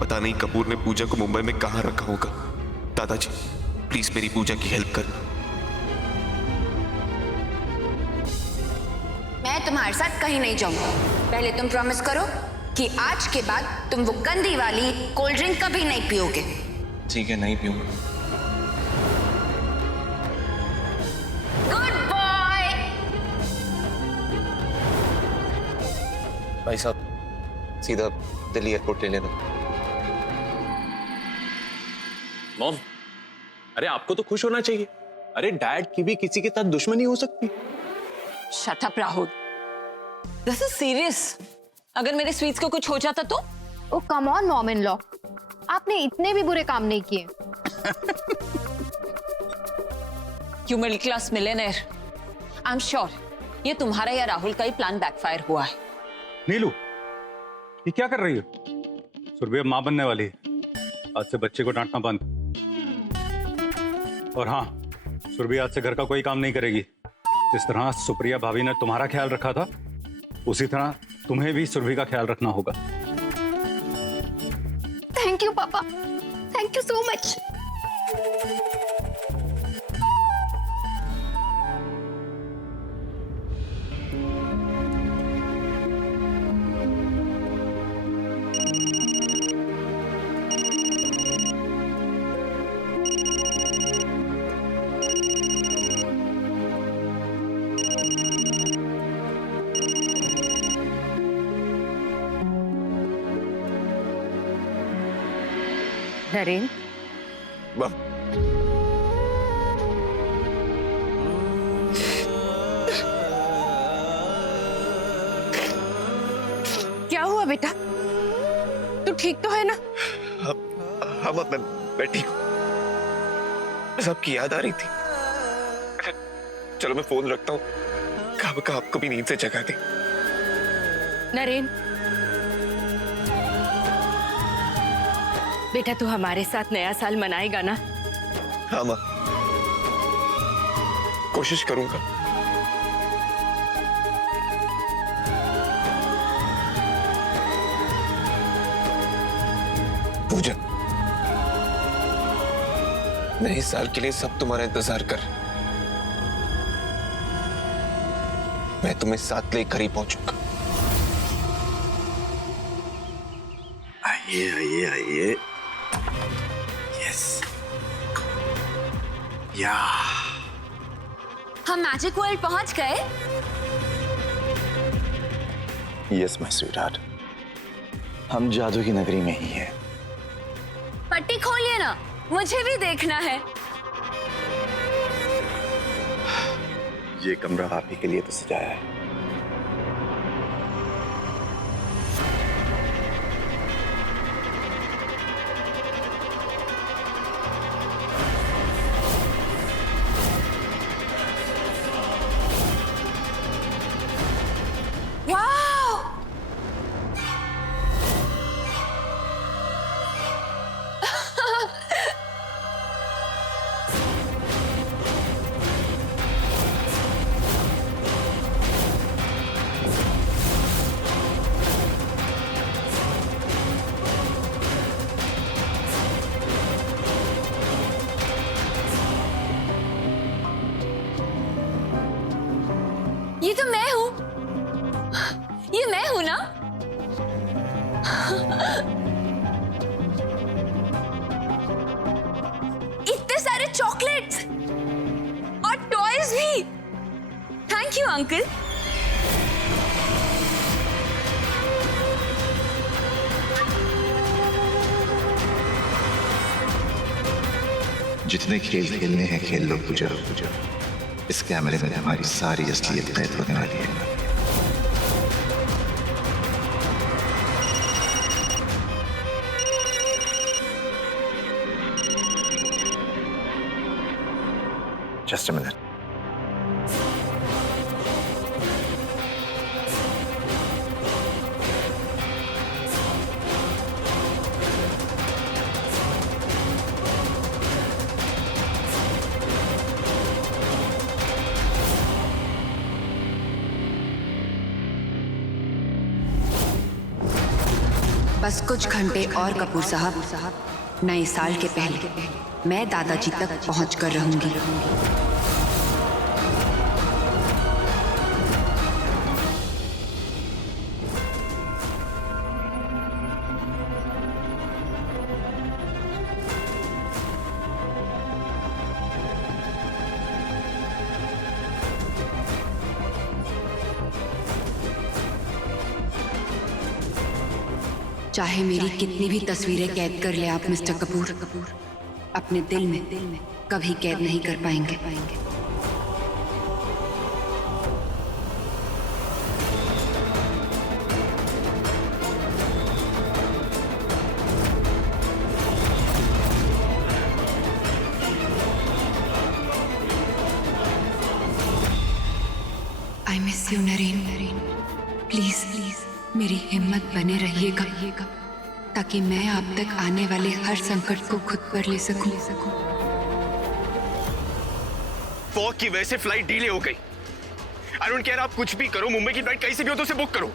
पता नहीं कपूर ने पूजा को मुंबई में कहाँ रखा होगा। दादाजी प्लीज मेरी पूजा की हेल्प करना। मैं तुम्हारे साथ कहीं नहीं जाऊंगा। पहले तुम प्रॉमिस करो कि आज के बाद तुम वो गंदी वाली कोल्ड ड्रिंक कभी नहीं पियोगे। ठीक है, नहीं पीऊंगा। Good boy. भाई साहब सीधा दिल्ली एयरपोर्ट ले लेना। मॉम, अरे आपको तो खुश होना चाहिए। अरे डैड की भी किसी के साथ दुश्मनी हो सकती। Shut up Rahul, this is serious. अगर मेरे स्वीट्स को कुछ हो जाता तो? Oh come on mom in law, आपने इतने भी बुरे काम नहीं किए। You middle class millionaire, I am sure ये तुम्हारा या राहुल का ही प्लान बैकफायर हुआ है। नीलू, ये क्या कर रही हो? सुरभि अब मां बनने वाली है, आज से बच्चे को डांटना बंद। और हाँ, सुरभि आज से घर का कोई काम नहीं करेगी। जिस तरह सुप्रिया भाभी ने तुम्हारा ख्याल रखा था, उसी तरह तुम्हें भी सुरभि का ख्याल रखना होगा। थैंक यू पापा, thank you so much. Naren, क्या हुआ बेटा, तू ठीक तो है ना? हम मैं ठीक हूँ। बस आपकी याद आ रही थी। अच्छा, चलो मैं फोन रखता हूँ। कब आपको भी नींद से जगा दे। नरेन बेटा, तू हमारे साथ नया साल मनाएगा ना? हाँ माँ, कोशिश करूंगा। पूजा, नए साल के लिए सब तुम्हारा इंतजार कर। मैं तुम्हें साथ लेकर ही पहुंचूंगा। आइए आइए आइए। यस या हम मैजिक वर्ल्ड पहुंच गए। यस माय स्वीट हार्ट, हम जादू की नगरी में ही हैं। पट्टी खोलिए ना, मुझे भी देखना है। ये कमरा आप ही के लिए तो सजाया है। वाओ! ये तो मैं हूं। ये मैं हूं ना? इतने सारे चॉकलेट्स और टॉयज भी। Thank you uncle. जितने खेल खेलने हैं खेल लो पूजा। इस कैमरे में हमारी सारी असलियत कैद होने वाली है। Just a minute. बस कुछ घंटे और कपूर साहब, नए साल के पहले मैं दादाजी तक पहुंच कर रहूंगी। चाहे मेरी कितनी भी तस्वीरें कैद कर ले आप मिस्टर कपूर, अपने दिल में कभी कैद नहीं कर पाएंगे। I miss you Naren, please मेरी हिम्मत बने रहिएगा ताकि मैं आप तक आने वाले हर संकट को खुद पर ले सकूं। फॉग की वजह से फ्लाइट डिले हो गई। आई डोंट केयर, आप कुछ भी करो, मुंबई की फ्लाइट कहीं से भी हो तो उसे बुक करो,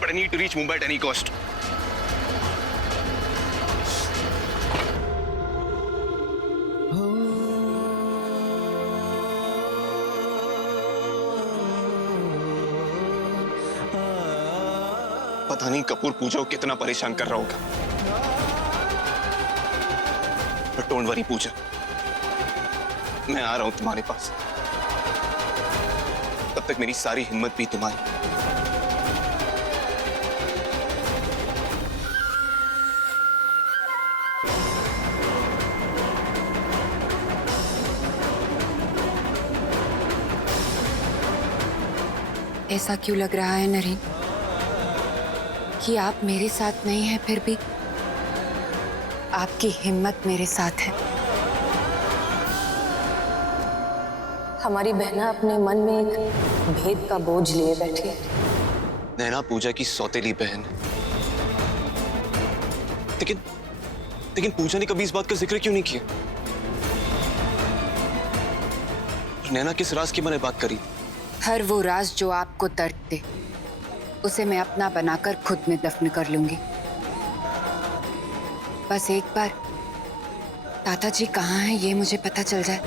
but I need to reach Mumbai at any cost. पता नहीं कपूर पूजा को कितना परेशान कर रहा होगा, बट डोंट वरी पूजा, मैं आ रहा हूं तुम्हारे पास। तब तक मेरी सारी हिम्मत भी तुम्हारी। ऐसा क्यों लग रहा है नरेन कि आप मेरे साथ नहीं हैं, फिर भी आपकी हिम्मत मेरे साथ है। हमारी बहना अपने मन में एक भेद का बोझ लिए बैठी है। नैना पूजा की सौतेली बहन, लेकिन पूजा ने कभी इस बात का जिक्र क्यों नहीं किया? नैना किस राज की मैंने बात करी? हर वो राज जो आपको दर्द दे, उसे मैं अपना बनाकर खुद में दफन कर लूंगी। बस एक बार दादाजी कहाँ हैं ये मुझे पता चल जाए,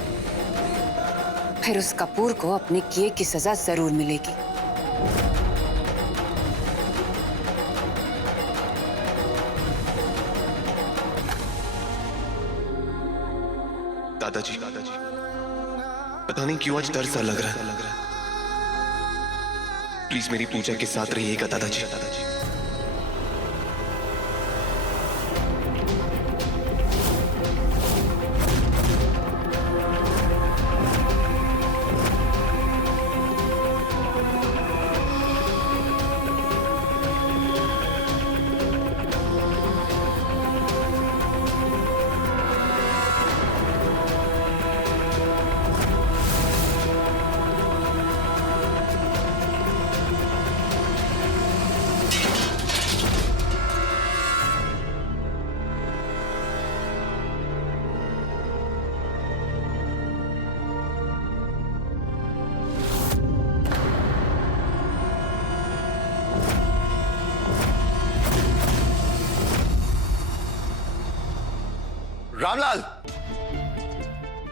फिर उस कपूर को अपने किए की सजा जरूर मिलेगी। दादाजी पता नहीं क्यों आज डर सा लग रहा है। प्लीज मेरी पूजा के साथ रहिएगा दादाजी।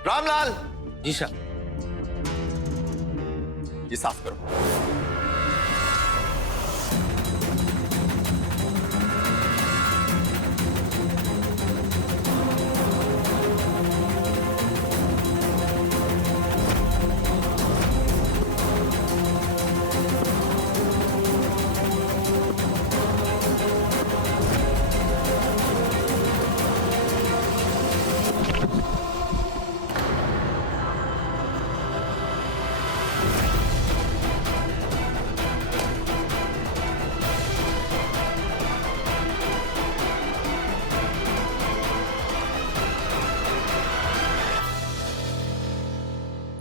रामलाल जी सर, ये साफ करो।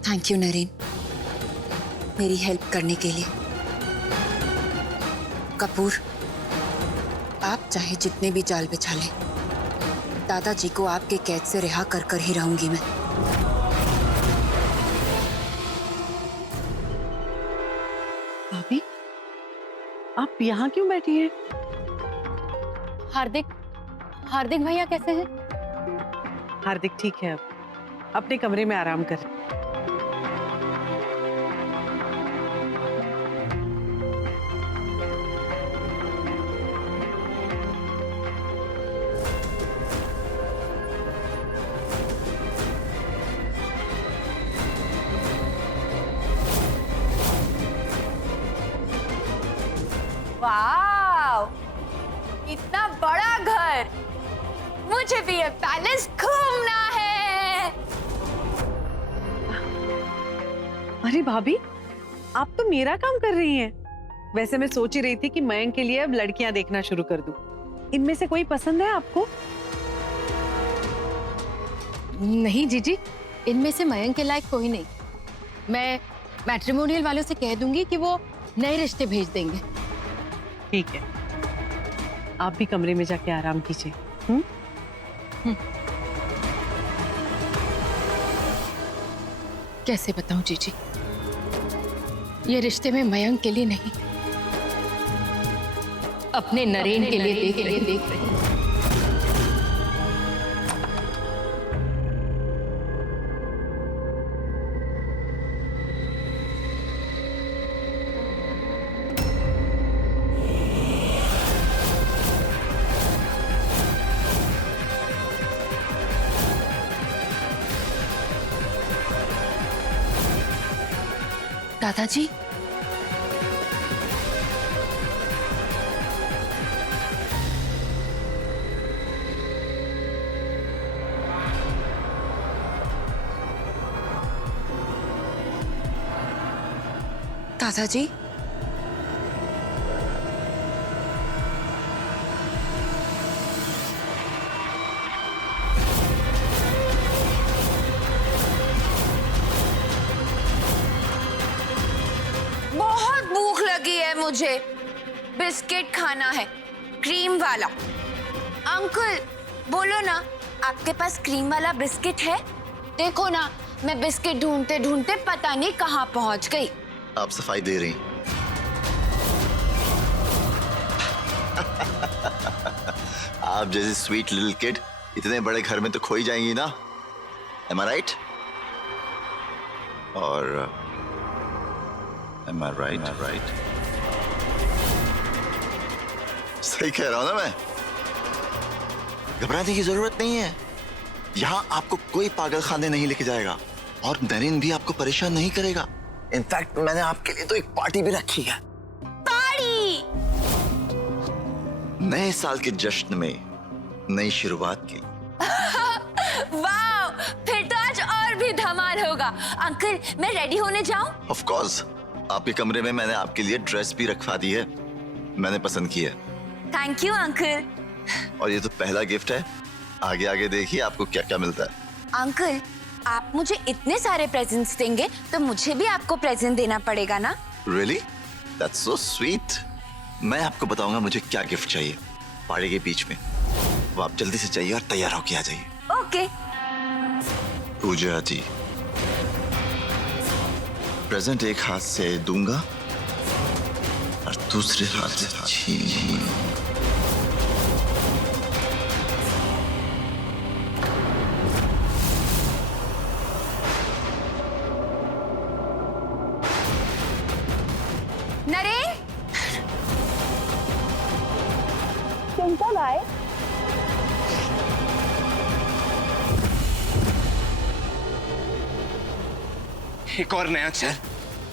थैंक यू नरेन, मेरी हेल्प करने के लिए। कपूर, आप चाहे जितने भी जाल बिछा लें, दादाजी को आपके कैद से रिहा कर कर ही रहूंगी मैं। भाभी, आप यहाँ क्यों बैठी हैं? हार्दिक हार्दिक भैया कैसे हैं? हार्दिक ठीक है, अब अपने कमरे में आराम कर। वाव! इतना बड़ा घर, मुझे भी ये पैलेस घूमना है। अरे भाभी, आप तो मेरा काम कर रही हैं। वैसे मैं सोच ही रही थी कि मयंक के लिए अब लड़कियां देखना शुरू कर दूं। इनमें से कोई पसंद है आपको? नहीं जीजी, इनमें से मयंक के लायक कोई नहीं। मैं मैट्रिमोनियल वालों से कह दूंगी कि वो नए रिश्ते भेज देंगे। ठीक है, आप भी कमरे में जाके आराम कीजिए। कैसे बताऊं जीजी, ये रिश्ते में मयंक के लिए नहीं, अपने नरेन के लिए देख रही। दादाजी, दादाजी, बहुत भूख लगी है मुझे। बिस्किट खाना है, क्रीम वाला। अंकल बोलो ना, आपके पास क्रीम वाला बिस्किट है? देखो ना, मैं बिस्किट ढूंढते ढूंढते पता नहीं कहाँ पहुँच गई। आप सफाई दे रही आप जैसी स्वीट लिटिल किड इतने बड़े घर में तो खो ही जाएंगी ना। Am I right? और Am I right? सही कह रहा हूं ना मैं? घबराने की जरूरत नहीं है। यहाँ आपको कोई पागल खाने नहीं लेके जाएगा और नरेन भी आपको परेशान नहीं करेगा। इनफैक्ट मैंने आपके लिए तो एक पार्टी भी रखी है। पार्टी? नए साल के जश्न में नई शुरुआत की। वाह, फिर तो आज और भी धमाल होगा। अंकल, मैं रेडी होने जाऊं? ऑफ कोर्स, आपके कमरे में मैंने आपके लिए ड्रेस भी रखवा दी है, मैंने पसंद की है। Thank you uncle. और ये तो पहला गिफ्ट है, आगे आगे देखिए आपको क्या क्या मिलता है। अंकल, आप मुझे इतने सारे प्रेजेंट्स देंगे तो मुझे भी आपको प्रेजेंट देना पड़ेगा ना? रियली? That's so sweet. मैं आपको बताऊंगा मुझे क्या गिफ्ट चाहिए पार्टी के बीच में। वो आप जल्दी से चाहिए और तैयार होके आ जाइए। ओके। पूजा जी, प्रेजेंट एक हाथ से दूंगा और दूसरे हाथ से छीन। नरेन, तुम कब आए? एक और नया चेहर।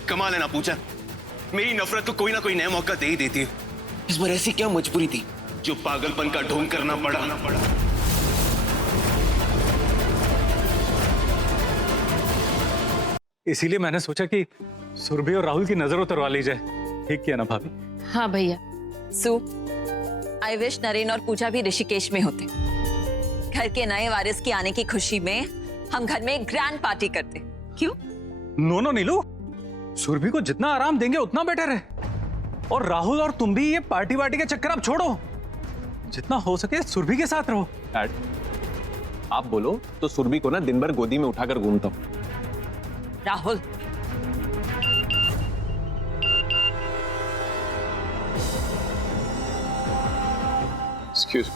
कमाल है ना पूजा, मेरी नफरत को कोई ना कोई नया मौका दे ही देती है। इस बार ऐसी क्या मजबूरी थी जो पागलपन का ढोंग करना पड़ा। इसीलिए मैंने सोचा कि सुरभि और राहुल की नजर उतरवा ली जाए। ठीक किया ना भाभी? हाँ भैया। सु, आई विश नरेन और पूजा भी ऋषिकेश में होते। घर के नए वारिस की आने की खुशी में हम घर में ग्रैंड पार्टी करते। क्यों? नो नीलू, सुरभि को जितना आराम देंगे उतना बेटर है। और राहुल और तुम भी ये पार्टी वार्टी के चक्कर अब छोड़ो, जितना हो सके सुरभि के साथ रहो। डैड, आप बोलो तो सुरभि को ना दिन भर गोदी में उठाकर घूमता हूँ। राहुल, एक्सक्यूज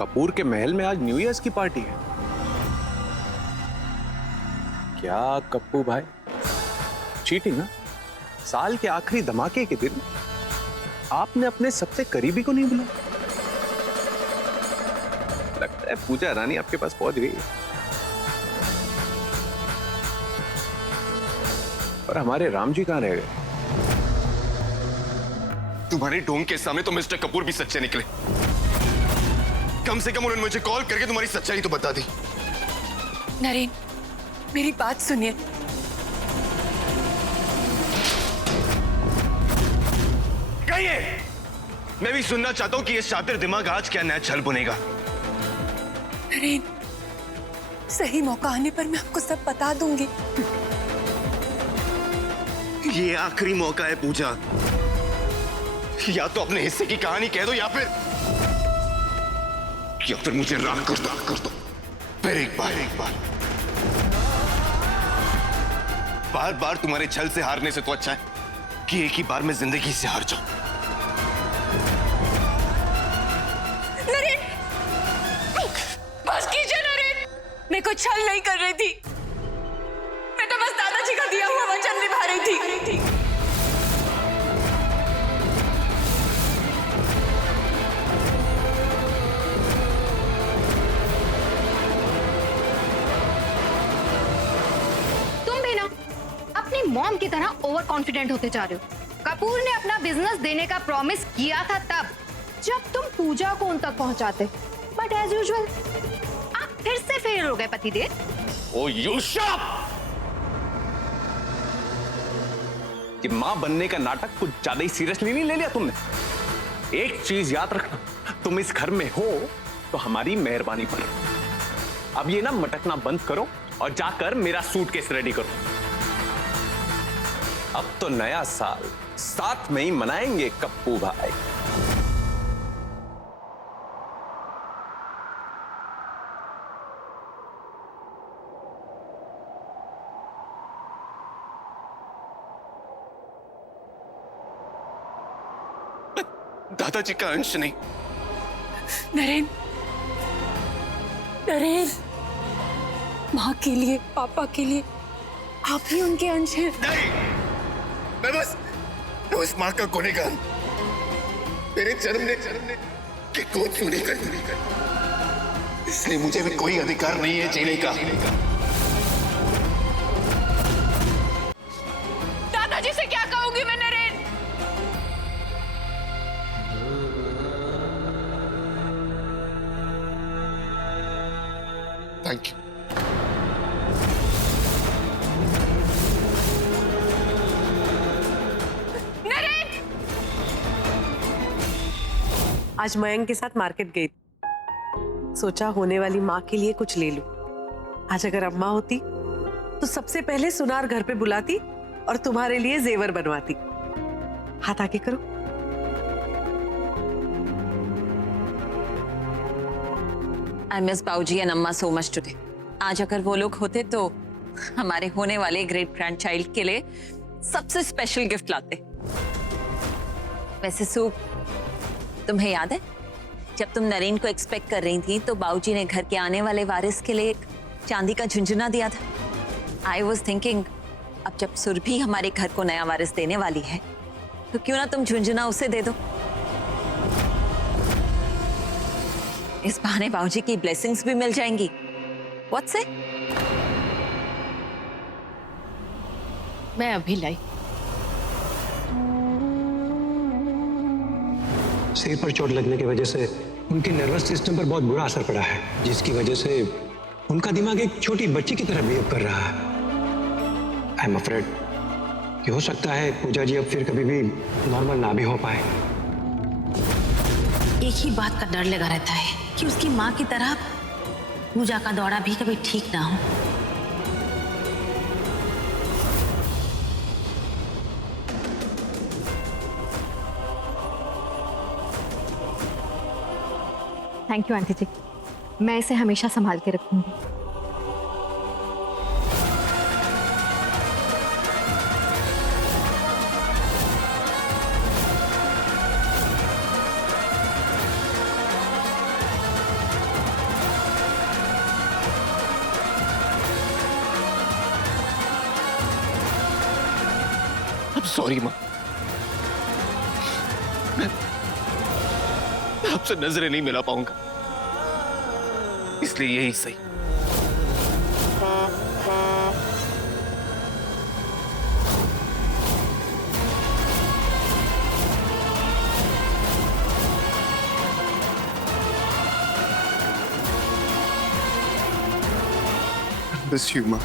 कपूर के महल में आज न्यू ईयर्स की पार्टी है क्या कप्पू भाई? चीटिंग ना? साल के आखिरी धमाके के दिन आपने अपने सबसे करीबी को नहीं बुलाया। लगता है पूजा रानी आपके पास पहुंच गई है। और हमारे राम जी कहां रह गए? तुम्हारे ढोंग के सामने तो मिस्टर कपूर भी सच्चे निकले। कम से कम उन्होंने मुझे कॉल करके तुम्हारी सच्चाई तो बता दी। नरेन, मेरी बात सुनिए। कहिए, मैं भी सुनना चाहता हूं कि ये शातिर दिमाग आज क्या नया छल बुनेगा। नरेन, सही मौका आने पर मैं आपको सब बता दूंगी। ये आखिरी मौका है पूजा। या तो अपने हिस्से की कहानी कह दो या फिर मुझे राख कर दो। फिर एक बार बार तुम्हारे छल से हारने से तो अच्छा है कि एक ही बार में जिंदगी से हार जाऊं। नरेन, बस कीजिए नरेन। मैं कोई छल नहीं कर रही थी। मैं तो बस दादाजी का दिया हुआ वचन निभा रही थी। मॉम की तरह ओवर कॉन्फिडेंट होते जा रहे हो। कपूर ने अपना बिजनेस देने का प्रॉमिस किया था तब जब तुम पूजा को उन तक पहुंचाते, बट एज यूजुअल आप फिर से फेल हो गए पतिदेव। ओ यू शट! कि मां बनने का नाटक कुछ ज्यादा ही सीरियसली नहीं ले लिया तुमने? एक चीज याद रखना, तुम इस घर में हो तो हमारी मेहरबानी पर। अब ये ना मटकना बंद करो और जाकर मेरा सूटकेस रेडी करो। अब तो नया साल साथ में ही मनाएंगे कप्पू भाई। दादाजी का अंश नहीं। नरेन, माँ के लिए, पापा के लिए आप ही उनके अंश हैं। नहीं, मैं बस माँ का गुनहगार। मेरे जन्म ने कि गोद चूरी कर, इसलिए मुझे भी कोई अधिकार नहीं है जीने का। दादाजी से क्या कहूंगी मैं नरेन? Thank you. आज मयंक के साथ मार्केट गई, सोचा होने वाली माँ के लिए कुछ ले लूं। आज अगर अम्मा होती तो सबसे पहले सुनार घर पे बुलाती और तुम्हारे लिए जेवर बनवाती। हाथ आगे करो। आई मिस बाऊजी एंड अम्मा सो मच टुडे। आज अगर वो लोग होते तो हमारे होने वाले ग्रेट ग्रैंड चाइल्ड के लिए सबसे स्पेशल गिफ्ट लाते। वैसे सूप, तुम्हें याद है जब तुम नरेन को एक्सपेक्ट कर रही थी तो बाऊजी ने घर के आने वाले वारिस के लिए एक चांदी का झुंझुना दिया था। आई वॉज थिंकिंग अब जब सुरभि हमारे घर को नया वारिस देने वाली है तो क्यों ना तुम झुंझुना उसे दे दो। इस बहाने बाऊजी की ब्लेसिंग्स भी मिल जाएंगी। व्हाट से? मैं अभी लाई। सिर पर चोट लगने की वजह से उनके नर्वस सिस्टम पर बहुत बुरा असर पड़ा है, जिसकी वजह से उनका दिमाग एक छोटी बच्ची की तरह बिहेव कर रहा है। आई एम अफ्रेड कि हो सकता है पूजा जी अब फिर कभी भी नॉर्मल ना भी हो पाए। एक ही बात का डर लगा रहता है कि उसकी माँ की तरह पूजा का दौरा भी कभी ठीक ना हो। थैंक यू आंटी जी, मैं इसे हमेशा संभाल के रखूंगी। सॉरी माँ, मैं आपसे नजरें नहीं मिला पाऊंगा, इसलिए यही सही। मिस यू माँ।